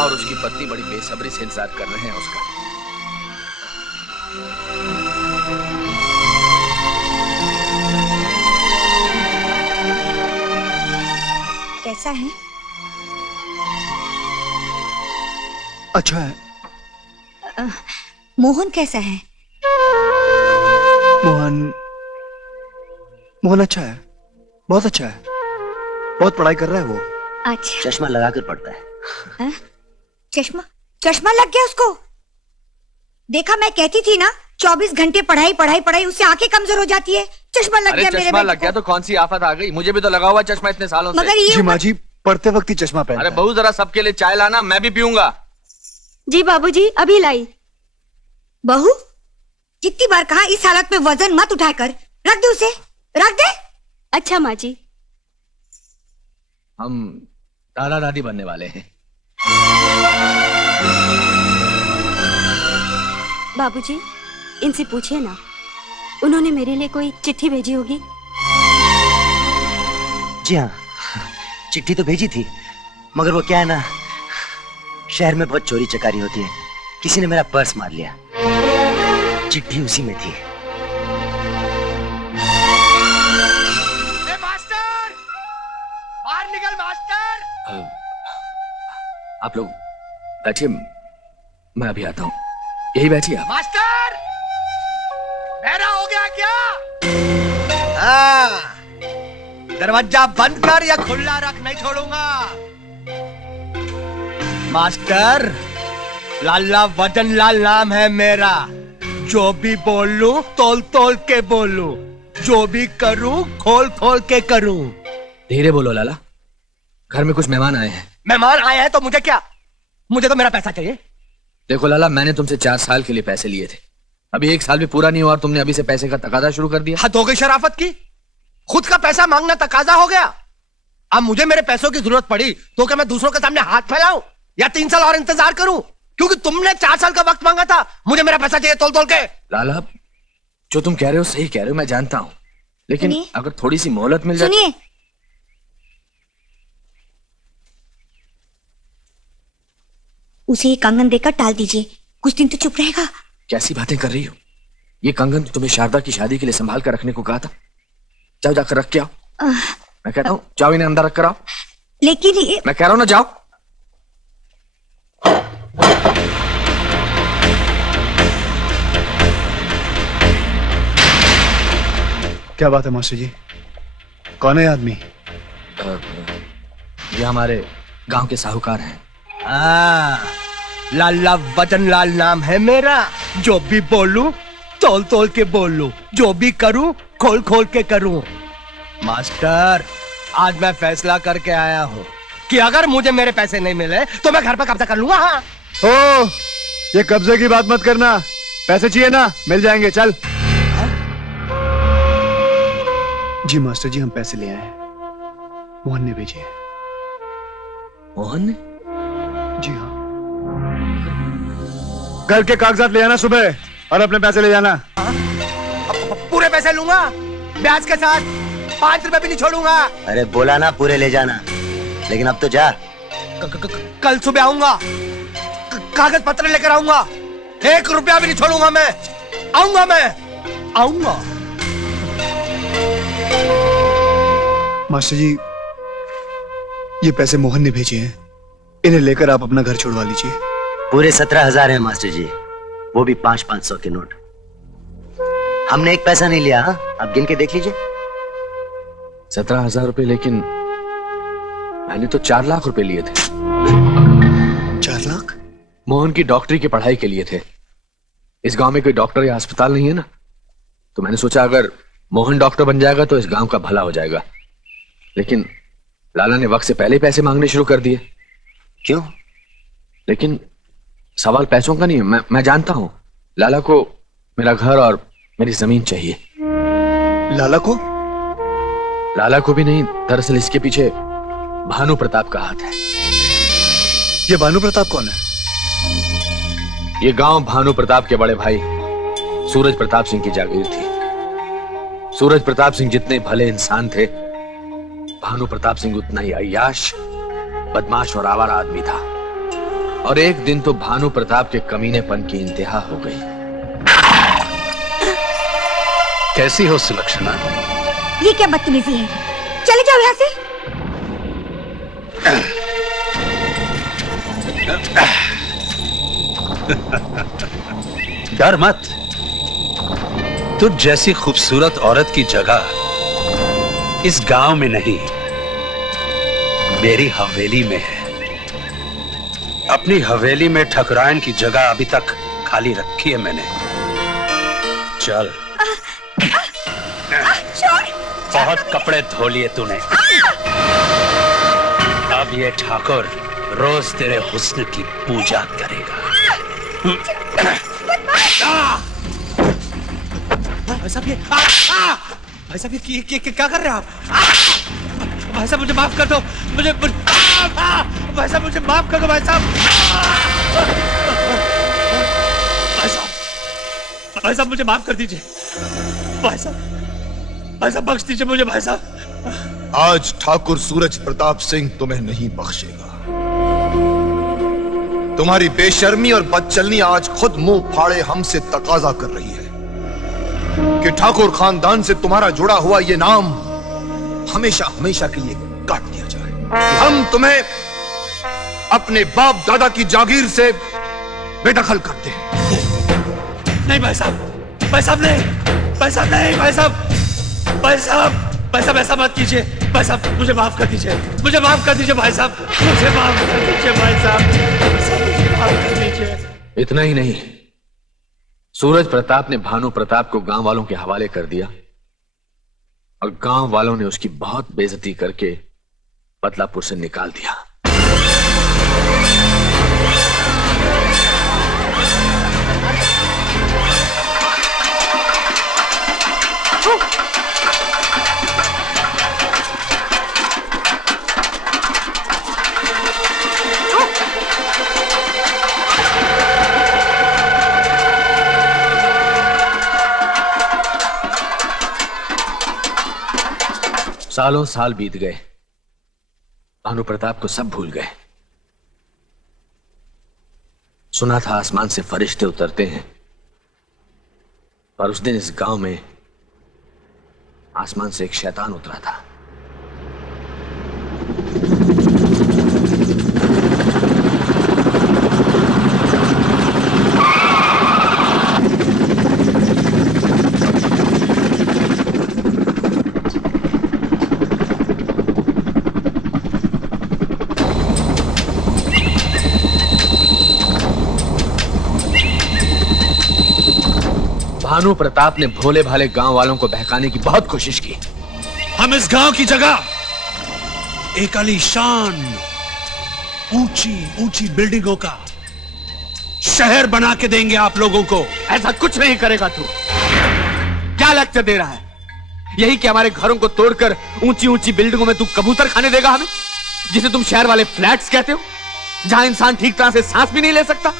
माँ और उसकी पत्नी बड़ी बेसब्री से इंतजार कर रहे हैं उसका। कैसा है? अच्छा है। मोहन कैसा है? मोहन अच्छा है, बहुत अच्छा है, बहुत पढ़ाई कर रहा है वो। अच्छा। चश्मा लगाकर पढ़ता है। चश्मा चश्मा लग गया उसको? देखा, मैं कहती थी ना 24 घंटे पढ़ाई पढ़ाई पढ़ाई, उससे आंखें कमजोर हो जाती है। चश्मा लग गया मेरे चश्मा लग गया तो कौन सी आफत आ गई? मुझे भी तो लगा हुआ चश्मा इतने सालों से। मगर ये जी माँ जी, पढ़ते वक्त ही चश्मा पहनता है। अरे बहू जरा सबके लिए चाय लाना, मैं भी पीऊंगा। जी बाबूजी, अभी लाई। बहू, कितनी बार कहा इस हालत में वजन मत उठाकर, रख दे उसे, रख दे। अच्छा माँ जी। हम दादा दादी बनने वाले हैं। बाबूजी, इनसे पूछिए ना, उन्होंने मेरे लिए कोई चिट्ठी भेजी होगी। जी हाँ, चिट्ठी तो भेजी थी, मगर वो क्या है ना, शहर में बहुत चोरी चकारी होती है, किसी ने मेरा पर्स मार लिया, चिट्ठी उसी में थी। मास्टर, बाहर निकल मास्टर। आप लोग बैठिए, मैं अभी आता हूँ। यही बैठिए आप। मास्टर, बहरा हो गया क्या? दरवाजा बंद कर या खुला रख, नहीं छोड़ूंगा। मास्टर, लाला वजन लाल नाम है मेरा। जो भी बोलूं तोल तोल के बोलूं, जो भी करूं खोल खोल के करूं। धीरे बोलो लाला, घर में कुछ मेहमान आए हैं। मेहमान आए हैं तो मुझे क्या, मुझे तो मेरा पैसा चाहिए। देखो लाला, मैंने तुमसे 4 साल के लिए पैसे लिए थे, अभी 1 साल भी पूरा नहीं हुआ और तुमने अभी से पैसे का तकाजा शुरू कर दिया। हद हो गई शराफत की, खुद का पैसा मांगना तकाजा हो गया। अब मुझे मेरे पैसों की जरूरत पड़ी तो क्या मैं दूसरों के सामने हाथ फैलाऊं या 3 साल और इंतजार करूं? क्योंकि तुमने 4 साल का वक्त मांगा था, मुझे मेरा पैसा चाहिए तोल तोल के। लाला, जो तुम कह रहे हो सही कह रहे हो, मैं जानता हूं, लेकिन सुनिए। अगर थोड़ी सी मोहलत मिल जाए। सुनिए, उसे एक कंगन देकर टाल दीजिए, कुछ दिन तो चुप रहेगा। कैसी बातें कर रही हो? ये कंगन तो तुम्हें शारदा की शादी के लिए संभाल कर रखने को कहा था। जाओ जाकर रख के आओ। मैं कहता हूँ जाओ, इन्हें अंदर रख कर आओ। लेकिन ये मैं कह रहा हूं ना, जाओ। क्या बात है मास्टर जी, कौन है आदमी? ये हमारे गांव के साहूकार हैं। लाला वजन लाल नाम है मेरा। जो भी बोलूं तोल तोल के बोलूं, जो भी करूं खोल खोल के करूं। मास्टर, आज मैं फैसला करके आया हूं कि अगर मुझे मेरे पैसे नहीं मिले तो मैं घर पर कब्जा कर लूंगा। हाँ। ओ, ये कब्जे की बात मत करना, पैसे चाहिए ना, मिल जाएंगे, चल। जी मास्टर जी, हम पैसे ले आए हैं, मोहन ने भेजे हैं। मोहन ने? जी हाँ। घर के कागजात ले आना सुबह और अपने पैसे ले जाना। पूरे पैसे लूंगा, ब्याज के साथ, 5 रुपए भी नहीं छोड़ूंगा। अरे बोला ना पूरे ले जाना, लेकिन अब तो जा। कल सुबह आऊंगा, कागज पत्र लेकर आऊंगा, 1 रुपया भी नहीं छोड़ूंगा। मैं आऊंगा। मास्टर जी, ये पैसे मोहन ने भेजे हैं, इन्हें लेकर आप अपना घर छुड़वा लीजिए। पूरे 17,000 है मास्टर जी, वो भी 500-500 के नोट। हमने एक पैसा नहीं लिया। हाँ, आप गिन के देख लीजिए। 17,000 रुपए, लेकिन मैंने तो 4 लाख रुपए लिए थे। 4 लाख? मोहन की डॉक्टरी की पढ़ाई के लिए थे। इस गांव में कोई डॉक्टर या अस्पताल नहीं है ना, तो मैंने सोचा अगर मोहन डॉक्टर बन जाएगा तो इस गांव का भला हो जाएगा। लेकिन लाला ने वक्त से पहले ही पैसे मांगने शुरू कर दिए। क्यों? लेकिन सवाल पैसों का नहीं है, मैं जानता हूं। लाला को मेरा घर और मेरी जमीन चाहिए। लाला को? लाला को भी नहीं, दरअसल इसके पीछे भानु प्रताप का हाथ है। ये भानु प्रताप कौन है? ये गांव भानु प्रताप के बड़े भाई सूरज प्रताप सिंह की जागीर थी। सूरज प्रताप सिंह जितने भले इंसान थे, भानु प्रताप सिंह उतना ही अय्याश, बदमाश और आवारा आदमी था। और एक दिन तो भानु प्रताप के कमीनेपन की इंतहा हो गई। कैसी हो सुलक्षणा? ये क्या बदतमीजी है? चले जाओ यहाँ से। डर मत, तुझ जैसी खूबसूरत औरत की जगह इस गांव में नहीं, मेरी हवेली में है। अपनी हवेली में ठकुराइन की जगह अभी तक खाली रखी है मैंने। चल, बहुत कपड़े धो लिए तूने। अब ये ठाकुर रोज तेरे हुस्न की पूजा करेगा। भाई साहब ये भाई साहब ये क्या कर रहे हैं आप? भाई साहब मुझे माफ कर दो, मुझे भाई साहब मुझे माफ कर दो भाई साहब। भाई साहब मुझे माफ कर दीजिए। भाई साहब बख्श दीजिए मुझे भाई साहब। आज ठाकुर सूरज प्रताप सिंह तुम्हें नहीं बख्शेगा। तुम्हारी बेशर्मी और बदचलनी आज खुद मुंह फाड़े हमसे तकाजा कर रही है कि ठाकुर खानदान से तुम्हारा जुड़ा हुआ ये नाम हमेशा हमेशा के लिए काट दिया जाए। हम तुम्हें अपने बाप दादा की जागीर से बेदखल करते हैं। नहीं भाई साहब, भाई साहब नहीं, भाई साहब नहीं, भाई साहब, भाई साहब, भाई साहब ऐसा मत कीजिए। भाई साहब मुझे माफ कर दीजिए, मुझे माफ कर दीजिए भाई साहब, मुझे माफ कर दीजिए भाई साहब, मुझे माफ कर दीजिए। इतना ही नहीं, सूरज प्रताप ने भानु प्रताप को गांव वालों के हवाले कर दिया और गांव वालों ने उसकी बहुत बेइज्जती करके बदलापुर से निकाल दिया। सालों साल बीत गए, भानु प्रताप को सब भूल गए। सुना था आसमान से फरिश्ते उतरते हैं, पर उस दिन इस गांव में आसमान से एक शैतान उतरा था। भानु प्रताप ने भोले भाले गांव वालों को बहकाने की बहुत कोशिश की। हम इस गांव की जगह एक आलीशान ऊंची ऊंची बिल्डिंगों का शहर बना के देंगे आप लोगों को। ऐसा कुछ नहीं करेगा तू। क्या लेक्चर दे रहा है? यही कि हमारे घरों को तोड़कर ऊंची ऊंची बिल्डिंगों में तू कबूतर खाने देगा हमें, जिसे तुम शहर वाले फ्लैट्स कहते हो, जहां इंसान ठीक तरह से सांस भी नहीं ले सकता।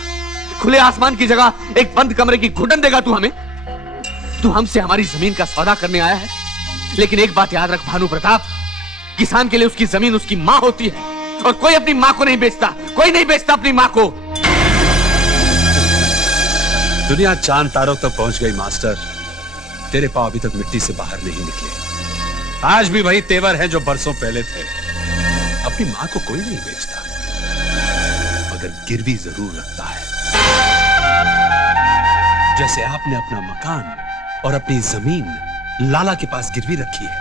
खुले आसमान की जगह एक बंद कमरे की घुटन देगा तू हमें। तू हमसे हमारी जमीन का सौदा करने आया है, लेकिन एक बात याद रख भानु प्रताप, किसान के लिए उसकी जमीन उसकी मां होती है, और कोई अपनी मां को नहीं बेचता, कोई नहीं बेचता अपनी मां को। दुनिया चांद तारों तक पहुंच गई मास्टर, तेरे पांव अभी तक मिट्टी से बाहर नहीं निकले। आज भी वही तेवर हैं जो बरसों पहले थे। अपनी मां को कोई नहीं बेचता, मगर गिरवी जरूर रखता है। जैसे आपने अपना मकान और अपनी जमीन लाला के पास गिरवी रखी है।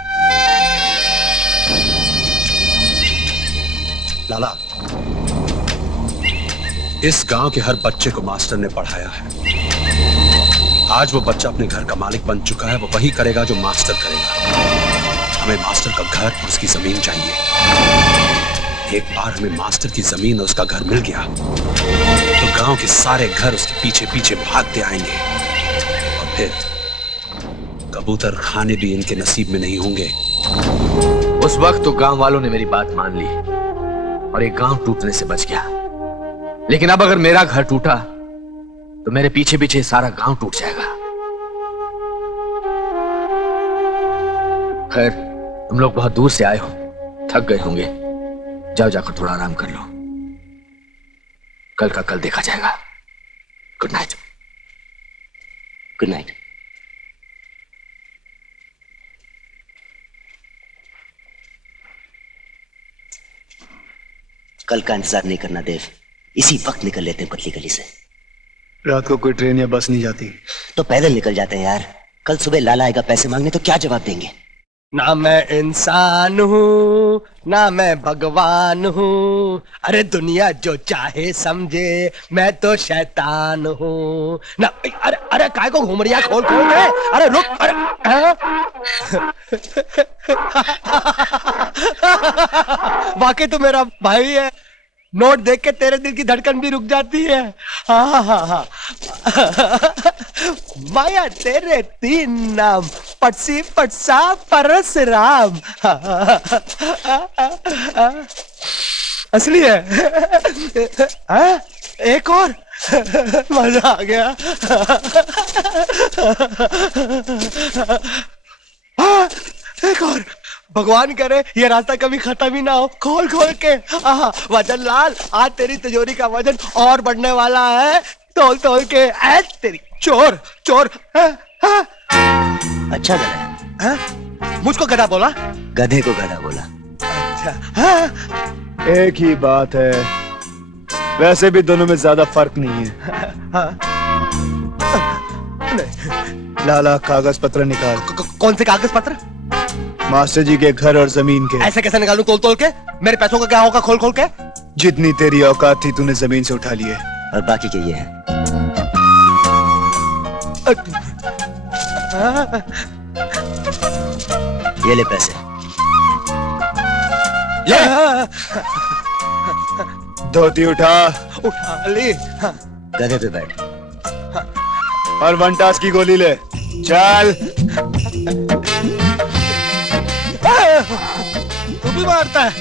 लाला, इस गांव के हर बच्चे को मास्टर ने पढ़ाया है। आज वो बच्चा अपने घर का मालिक बन चुका है, वो वही करेगा जो मास्टर करेगा। हमें मास्टर का घर और उसकी जमीन चाहिए। एक बार हमें मास्टर की जमीन और उसका घर मिल गया तो गांव के सारे घर उसके पीछे पीछे भागते आएंगे, और फिर कबूतर खाने भी इनके नसीब में नहीं होंगे। उस वक्त तो गांव वालों ने मेरी बात मान ली और एक गांव टूटने से बच गया, लेकिन अब अगर मेरा घर टूटा तो मेरे पीछे पीछे सारा गांव टूट जाएगा। खैर, तुम लोग बहुत दूर से आए हो, थक गए होंगे, जाओ जाकर थोड़ा आराम कर लो। कल का कल देखा जाएगा। Good night. Good night. कल का इंतजार नहीं करना देव, इसी वक्त निकल लेते हैं पतली गली से। रात को कोई ट्रेन या बस नहीं जाती? तो पैदल निकल जाते हैं यार। कल सुबह लाला आएगा पैसे मांगने, तो क्या जवाब देंगे? ना मैं इंसान हूँ ना मैं भगवान हूँ, अरे दुनिया जो चाहे समझे, मैं तो शैतान हूँ ना। अरे अरे काय को घूम रही है? खोल खोल के, अरे रुक, अरे हाँ? वाकई तो मेरा भाई है, नोट देख के तेरे दिल की धड़कन भी रुक जाती है। हाँ हाँ हाँ। माया तेरे 3 नाम, पटसी पटसा परसराम। असली है। हाँ? एक और मजा आ गया। हाँ, एक और। भगवान करे ये रास्ता कभी खत्म ही ना हो। खोल खोल के। वजन लाल, आज तेरी तिजोरी का वजन और बढ़ने वाला है। तोल तोल के। ऐ तेरी चोर चोर। अच्छा गधा है। मुझको गधा बोला? गधे को गधा बोला। अच्छा। एक ही बात है, वैसे भी दोनों में ज्यादा फर्क नहीं है। लाला कागज पत्र निकाल। कौन से कागज पत्र? मास्टर जी के घर और जमीन के। ऐसे कैसे निकालूं तोल तोल के? मेरे पैसों का क्या होगा खोल खोल के? जितनी तेरी औकात थी तूने जमीन से उठा लिए। और बाकी के ये है। ये ले पैसे। ये धोती उठा उठा ली। गधे पे बैठ। और 1 टास की गोली ले। चल। तू भी मारता है?